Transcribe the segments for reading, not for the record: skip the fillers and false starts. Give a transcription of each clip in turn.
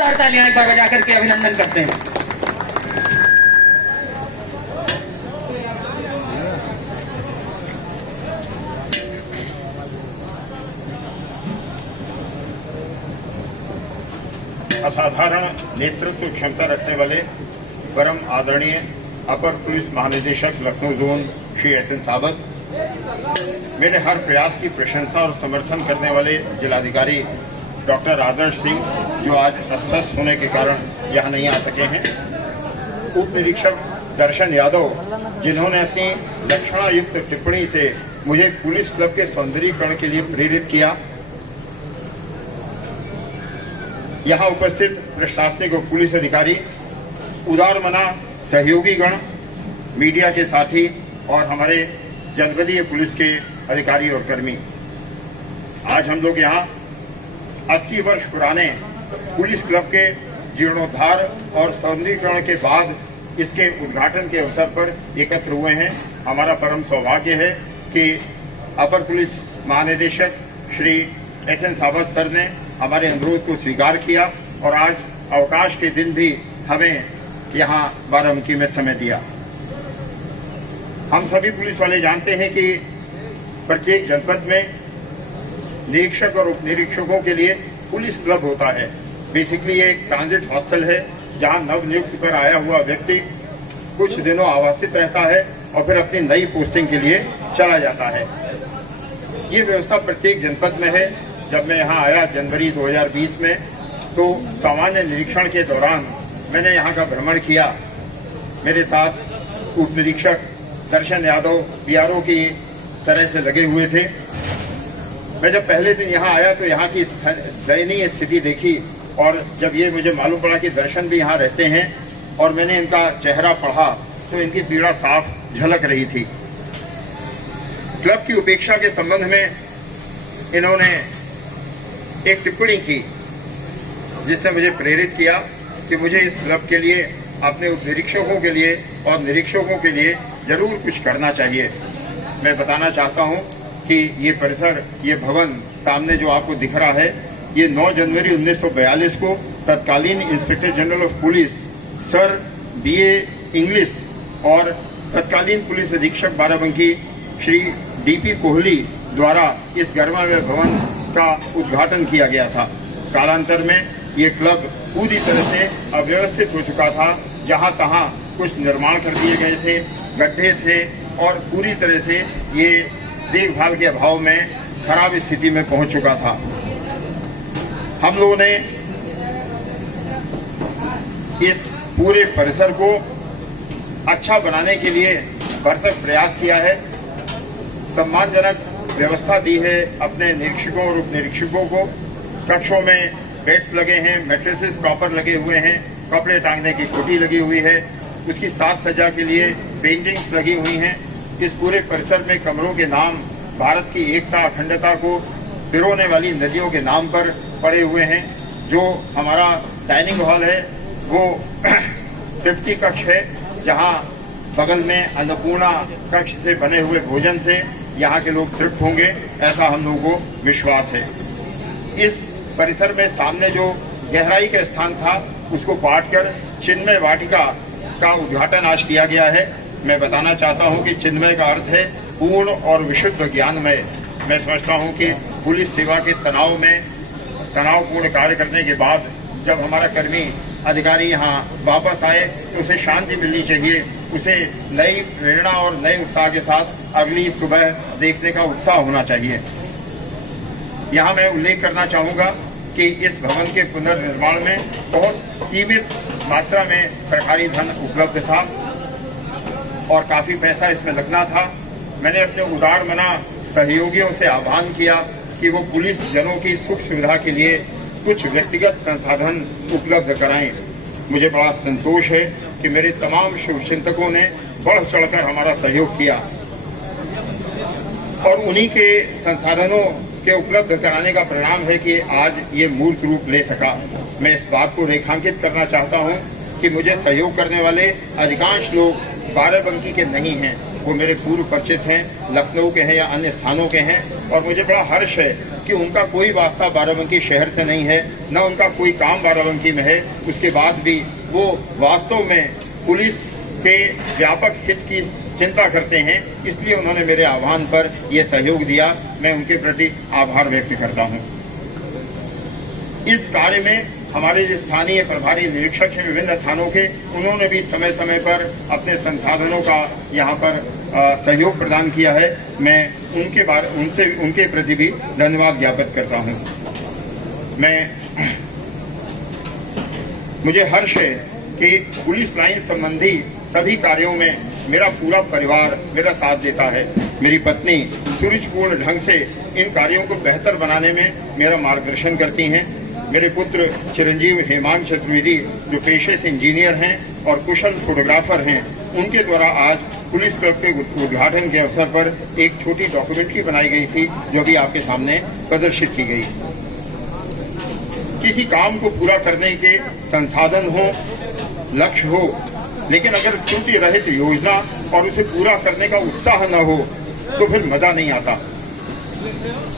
जोरदार तालियां एक बार बजा करके अभिनंदन करते हैं। असाधारण नेतृत्व क्षमता रखने वाले परम आदरणीय अपर पुलिस महानिदेशक लखनऊ जोन श्री एस.एन. सावत, मेरे हर प्रयास की प्रशंसा और समर्थन करने वाले जिलाधिकारी डॉक्टर आदर्श सिंह, जो आज अस्वस्थ होने के कारण यहाँ नहीं आ सके हैं, उप निरीक्षक दर्शन यादव, जिन्होंने अपनी लक्षणायुक्त टिप्पणी से मुझे पुलिस क्लब के सौंदर्यीकरण के लिए प्रेरित किया, यहाँ उपस्थित प्रशासनिक और पुलिस अधिकारी, उदारमना सहयोगी गण, मीडिया के साथी और हमारे जनपदीय पुलिस के अधिकारी और कर्मी, आज हम लोग यहाँ 80 वर्ष पुराने पुलिस क्लब के जीर्णोद्धार और सौंदर्यीकरण के बाद इसके उद्घाटन के अवसर पर एकत्र हुए हैं। हमारा परम सौभाग्य है कि अपर पुलिस महानिदेशक श्री एस.एन. सावत सर ने हमारे अनुरोध को स्वीकार किया और आज अवकाश के दिन भी हमें यहाँ बाराबंकी में समय दिया। हम सभी पुलिस वाले जानते हैं कि प्रत्येक जनपद में निरीक्षक और उप निरीक्षकों के लिए पुलिस क्लब होता है। बेसिकली ये एक ट्रांजिट हॉस्टल है जहाँ नवनियुक्त पर आया हुआ व्यक्ति कुछ दिनों आवासित रहता है और फिर अपनी नई पोस्टिंग के लिए चला जाता है। ये व्यवस्था प्रत्येक जनपद में है। जब मैं यहाँ आया जनवरी 2020 में, तो सामान्य निरीक्षण के दौरान मैंने यहाँ का भ्रमण किया। मेरे साथ उप निरीक्षक दर्शन यादव बीआरओ की तरह से लगे हुए थे। मैं जब पहले दिन यहाँ आया तो यहाँ की दयनीय स्थिति देखी और जब ये मुझे मालूम पड़ा कि दर्शन भी यहाँ रहते हैं और मैंने इनका चेहरा पढ़ा तो इनकी पीड़ा साफ झलक रही थी। क्लब की उपेक्षा के संबंध में इन्होंने एक टिप्पणी की जिसने मुझे प्रेरित किया कि मुझे इस क्लब के लिए, अपने उप निरीक्षकों के लिए और निरीक्षकों के लिए जरूर कुछ करना चाहिए। मैं बताना चाहता हूं कि ये परिसर, ये भवन सामने जो आपको दिख रहा है, ये 9 जनवरी 1942 को तत्कालीन inspector general of police sir B.A. English और तत्कालीन पुलिस अधीक्षक बाराबंकी श्री D.P. कोहली द्वारा इस गर्मामय भवन का उद्घाटन किया गया था। कालांतर में ये क्लब पूरी तरह से अव्यवस्थित हो चुका था। जहां तहां कुछ निर्माण कर दिए गए थे, गड्ढे थे और पूरी तरह से ये देखभाल के अभाव में खराब स्थिति में पहुंच चुका था। हम लोगों ने इस पूरे परिसर को अच्छा बनाने के लिए भरसक प्रयास किया है, सम्मानजनक व्यवस्था दी है अपने निरीक्षकों और उप निरीक्षकों को। कक्षों में बेड्स लगे हैं, मैट्रेसेस प्रॉपर लगे हुए हैं, कपड़े टांगने की खुटी लगी हुई है, उसकी साज सज्जा के लिए पेंटिंग्स लगी हुई हैं। इस पूरे परिसर में कमरों के नाम भारत की एकता अखंडता को पिरोने वाली नदियों के नाम पर पड़े हुए हैं। जो हमारा डाइनिंग हॉल है वो तृप्ति कक्ष है, जहाँ बगल में अन्नपूर्णा कक्ष से बने हुए भोजन से यहाँ के लोग तृप्त होंगे, ऐसा हम लोगों को विश्वास है। इस परिसर में सामने जो गहराई का स्थान था उसको काटकर चिन्मय वाटिका का उद्घाटन आज किया गया है। मैं बताना चाहता हूँ कि चिन्मय का अर्थ है पूर्ण और विशुद्ध ज्ञानमय। मैं समझता हूँ कि पुलिस सेवा के तनाव में तनावपूर्ण कार्य करने के बाद जब हमारा कर्मी अधिकारी यहाँ वापस आए तो उसे शांति मिलनी चाहिए, उसे नई प्रेरणा और नए उत्साह के साथ अगली सुबह देखने का उत्साह होना चाहिए। यहाँ मैं उल्लेख करना चाहूँगा कि इस भवन के पुनर्निर्माण में बहुत सीमित मात्रा में सरकारी धन उपलब्ध था और काफ़ी पैसा इसमें लगना था। मैंने अपने उदारमना सहयोगियों से आह्वान किया कि वो पुलिस जनों की सुख सुविधा के लिए कुछ व्यक्तिगत संसाधन उपलब्ध कराएं। मुझे बड़ा संतोष है कि मेरे तमाम शुभचिंतकों ने बढ़ चढ़कर हमारा सहयोग किया और उन्हीं के संसाधनों के उपलब्ध कराने का परिणाम है कि आज ये मूर्त रूप ले सका। मैं इस बात को रेखांकित करना चाहता हूँ कि मुझे सहयोग करने वाले अधिकांश लोग बाराबंकी के नहीं हैं। वो मेरे पूर्व परिचित हैं, लखनऊ के हैं या अन्य स्थानों के हैं, और मुझे बड़ा हर्ष है कि उनका कोई वास्ता बाराबंकी शहर से नहीं है, न उनका कोई काम बाराबंकी में है। उसके बाद भी वो वास्तव में पुलिस के व्यापक हित की चिंता करते हैं, इसलिए उन्होंने मेरे आह्वान पर यह सहयोग दिया। मैं उनके प्रति आभार व्यक्त करता हूं। इस कार्य में हमारे जो स्थानीय प्रभारी निरीक्षक हैं विभिन्न थानों के, उन्होंने भी समय समय पर अपने संसाधनों का यहाँ पर सहयोग प्रदान किया है। मैं उनके प्रति भी धन्यवाद ज्ञापित करता हूँ। मुझे हर्ष है कि पुलिस लाइन संबंधी सभी कार्यों में मेरा पूरा परिवार मेरा साथ देता है। मेरी पत्नी सुरुचिपूर्ण ढंग से इन कार्यों को बेहतर बनाने में मेरा मार्गदर्शन करती हैं। मेरे पुत्र चिरंजीव हेमांग चतुर्वेदी जो पेशे से इंजीनियर हैं और कुशल फोटोग्राफर हैं, उनके द्वारा आज पुलिस क्लब के उद्घाटन के अवसर पर एक छोटी डॉक्यूमेंट्री बनाई गई थी, जो भी आपके सामने प्रदर्शित की गई। किसी काम को पूरा करने के संसाधन हो, लक्ष्य हो, लेकिन अगर त्रुटि रहित योजना और उसे पूरा करने का उत्साह न हो तो फिर मजा नहीं आता।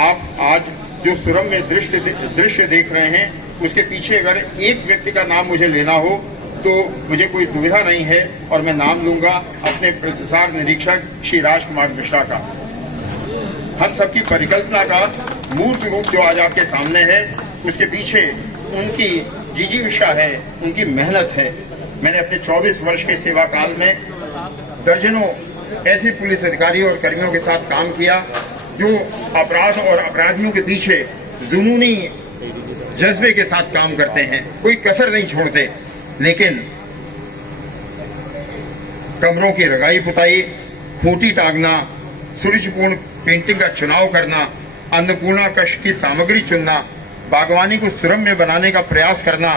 आप आज जो सुरम्य दृश्य देख रहे हैं, उसके पीछे अगर एक व्यक्ति का नाम मुझे लेना हो तो मुझे कोई दुविधा नहीं है, और मैं नाम लूंगा अपने प्रसार निरीक्षक श्री राजकुमार मिश्रा का। हम सबकी परिकल्पना का मूर्त रूप जो आज आपके सामने है, उसके पीछे उनकी जिजीविषा है, उनकी मेहनत है। मैंने अपने 24 वर्ष के सेवा काल में दर्जनों ऐसे पुलिस अधिकारियों और कर्मियों के साथ काम किया जो अपराध और अपराधियों के पीछे जुनूनी जज्बे के साथ काम करते हैं, कोई कसर नहीं छोड़ते। लेकिन कमरों की रगाई पुताई, खूंटी टांगना, सुरुचिपूर्ण पेंटिंग का चुनाव करना, अन्नपूर्णा कश की सामग्री चुनना, बागवानी को सुरम्य बनाने का प्रयास करना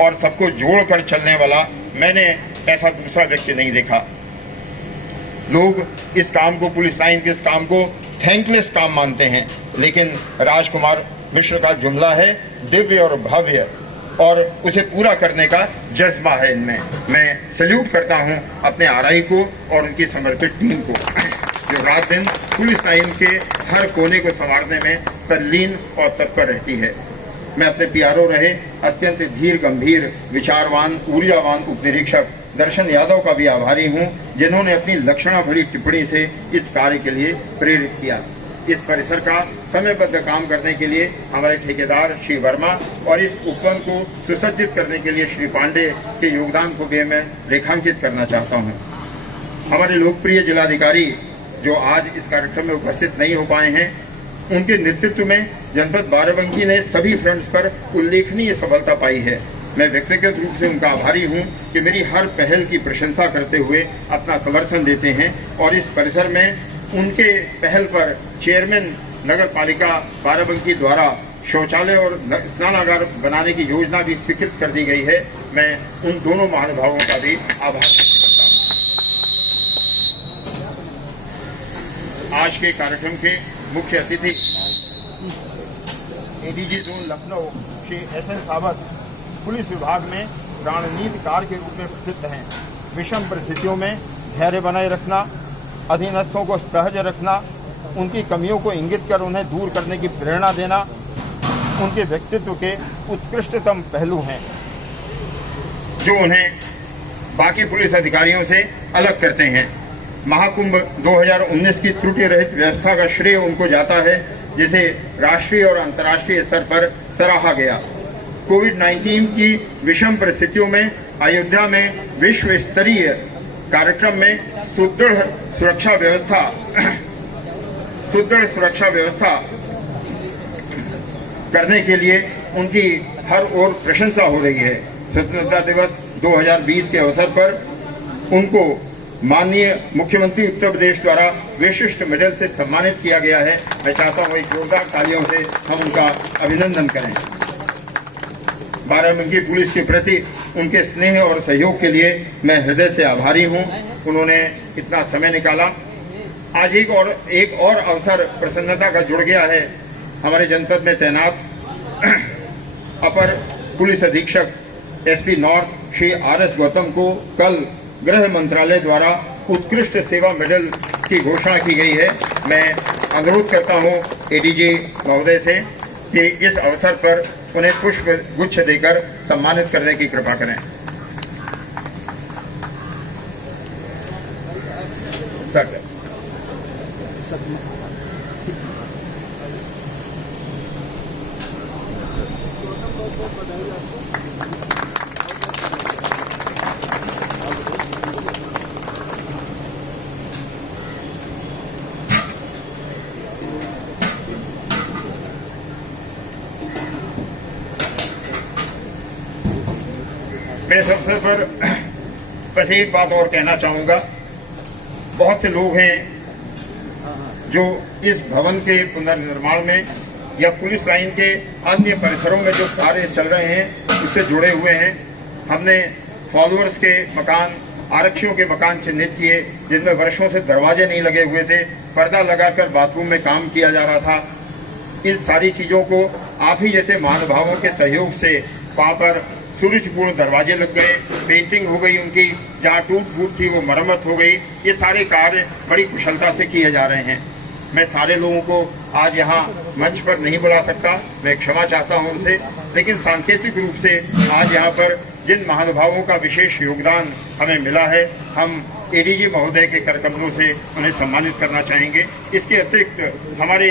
और सबको जोड़कर चलने वाला मैंने ऐसा दूसरा व्यक्ति नहीं देखा। लोग इस काम को, पुलिस लाइन के इस काम को थैंकलेस काम मानते हैं, लेकिन राजकुमार मिश्र का जुमला है दिव्य और भव्य, और उसे पूरा करने का जज्बा है इनमें। मैं सैल्यूट करता हूं अपने आरआई को और उनकी समर्पित टीम को, जो रात दिन पुलिस लाइन के हर कोने को संवारने में तल्लीन और तत्पर रहती है। मैं अपने पीआरओ रहे अत्यंत धीर गंभीर विचारवान ऊर्जावान उप निरीक्षक दर्शन यादव का भी आभारी हूं, जिन्होंने अपनी लक्षणा भरी टिप्पणी से इस कार्य के लिए प्रेरित किया। इस परिसर का समयबद्ध काम करने के लिए हमारे ठेकेदार श्री वर्मा और इस उपवन को सुसज्जित करने के लिए श्री पांडे के योगदान को भी मैं रेखांकित करना चाहता हूं। हमारे लोकप्रिय जिलाधिकारी जो आज इस कार्यक्रम में उपस्थित नहीं हो पाए हैं, उनके नेतृत्व में जनपद बाराबंकी ने सभी फ्रंट्स पर उल्लेखनीय सफलता पाई है। मैं व्यक्तिगत रूप से उनका आभारी हूं कि मेरी हर पहल की प्रशंसा करते हुए अपना समर्थन देते हैं, और इस परिसर में उनके पहल पर चेयरमैन नगर पालिका बाराबंकी द्वारा शौचालय और स्नानागार बनाने की योजना भी स्वीकृत कर दी गई है। मैं उन दोनों महानुभावों का भी आभार व्यक्त करता हूं। आज के कार्यक्रम के मुख्य अतिथि ADG zone Lucknow Shri SN Sawat police विभाग में रणनीतिकार के रूप में प्रसिद्ध हैं। विषम परिस्थितियों में धैर्य बनाए रखना, अधीनस्थों को सहज रखना, उनकी कमियों को इंगित कर उन्हें दूर करने की प्रेरणा देना उनके व्यक्तित्व के उत्कृष्टतम पहलू हैं, जो उन्हें बाकी पुलिस अधिकारियों से अलग करते हैं। महाकुंभ 2019 की त्रुटि रहित व्यवस्था का श्रेय उनको जाता है, जिसे राष्ट्रीय और अंतर्राष्ट्रीय स्तर पर सराहा गया। कोविड-19 की विषम परिस्थितियों में अयोध्या में विश्व स्तरीय कार्यक्रम में सुदृढ़ सुरक्षा व्यवस्था करने के लिए उनकी हर ओर प्रशंसा हो रही है। स्वतंत्रता दिवस 2020 के अवसर पर उनको माननीय मुख्यमंत्री उत्तर प्रदेश द्वारा विशिष्ट मेडल से सम्मानित किया गया है। मैं चाहता हूँ एक जोरदार तालियों से हम उनका अभिनंदन करें। बाराबंकी पुलिस के प्रति उनके स्नेह और सहयोग के लिए मैं हृदय से आभारी हूँ। उन्होंने इतना समय निकाला। आज एक और अवसर प्रसन्नता का जुड़ गया है। हमारे जनपद में तैनात अपर पुलिस अधीक्षक SP north Shri RS Gautam को कल गृह मंत्रालय द्वारा उत्कृष्ट सेवा मेडल की घोषणा की गई है। मैं अनुरोध करता हूं एडीजी महोदय से कि इस अवसर पर उन्हें पुष्प गुच्छ देकर सम्मानित करने की कृपा करें। सर मैं इस अवसर पर बस एक बात और कहना चाहूँगा। बहुत से लोग हैं जो इस भवन के पुनर्निर्माण में या पुलिस लाइन के अन्य परिसरों में जो कार्य चल रहे हैं उससे जुड़े हुए हैं। हमने फॉलोअर्स के मकान, आरक्षियों के मकान चिन्हित किए जिनमें वर्षों से दरवाजे नहीं लगे हुए थे, पर्दा लगाकर बाथरूम में काम किया जा रहा था। इन सारी चीज़ों को आप ही जैसे महानुभावों के सहयोग से वहाँ पर सुरुचिपूर्ण दरवाजे लग गए, पेंटिंग हो गई, उनकी जहाँ टूट फूट थी वो मरम्मत हो गई। ये सारे कार्य बड़ी कुशलता से किए जा रहे हैं। मैं सारे लोगों को आज यहाँ मंच पर नहीं बुला सकता, मैं क्षमा चाहता हूँ उनसे, लेकिन सांकेतिक रूप से आज यहाँ पर जिन महानुभावों का विशेष योगदान हमें मिला है, हम एडीजी महोदय के करकमलों से उन्हें सम्मानित करना चाहेंगे। इसके अतिरिक्त हमारे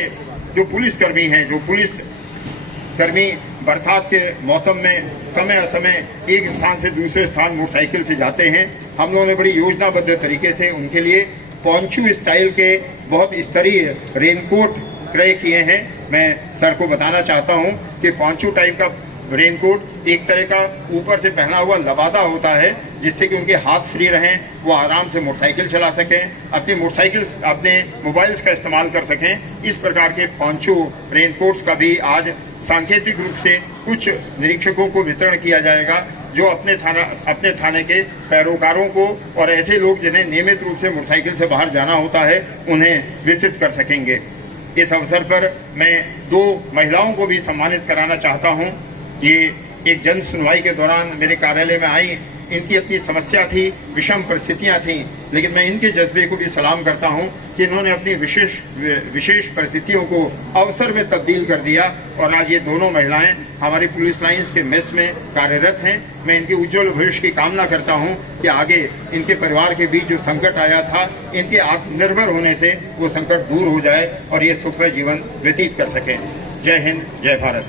जो पुलिसकर्मी हैं, जो पुलिसकर्मी बरसात के मौसम में समय असमय एक स्थान से दूसरे स्थान मोटरसाइकिल से जाते हैं, हम लोगों ने बड़ी योजनाबद्ध तरीके से उनके लिए पॉन्चू स्टाइल के बहुत स्तरीय रेनकोट क्रय किए हैं। मैं सर को बताना चाहता हूं कि पॉन्चू टाइप का रेनकोट एक तरह का ऊपर से पहना हुआ लबादा होता है जिससे कि उनके हाथ फ्री रहें, वो आराम से मोटरसाइकिल चला सकें, अपने मोबाइल्स का इस्तेमाल कर सकें। इस प्रकार के पॉन्चू रेनकोट्स का भी आज सांकेतिक रूप से कुछ निरीक्षकों को वितरण किया जाएगा जो अपने थाने के पैरोकारों को और ऐसे लोग जिन्हें नियमित रूप से मोटरसाइकिल से बाहर जाना होता है उन्हें वितरित कर सकेंगे। इस अवसर पर मैं 2 महिलाओं को भी सम्मानित कराना चाहता हूं। ये एक जन सुनवाई के दौरान मेरे कार्यालय में आई, इनकी अपनी समस्या थी, विषम परिस्थितियां थीं, लेकिन मैं इनके जज्बे को भी सलाम करता हूं कि इन्होंने अपनी विशेष परिस्थितियों को अवसर में तब्दील कर दिया और आज ये दोनों महिलाएं हमारी पुलिस लाइंस के मेस में कार्यरत हैं। मैं इनके उज्जवल भविष्य की कामना करता हूं कि आगे इनके परिवार के बीच जो संकट आया था, इनके आत्मनिर्भर होने से वो संकट दूर हो जाए और ये सुखमय जीवन व्यतीत कर सकें। जय हिंद, जय भारत।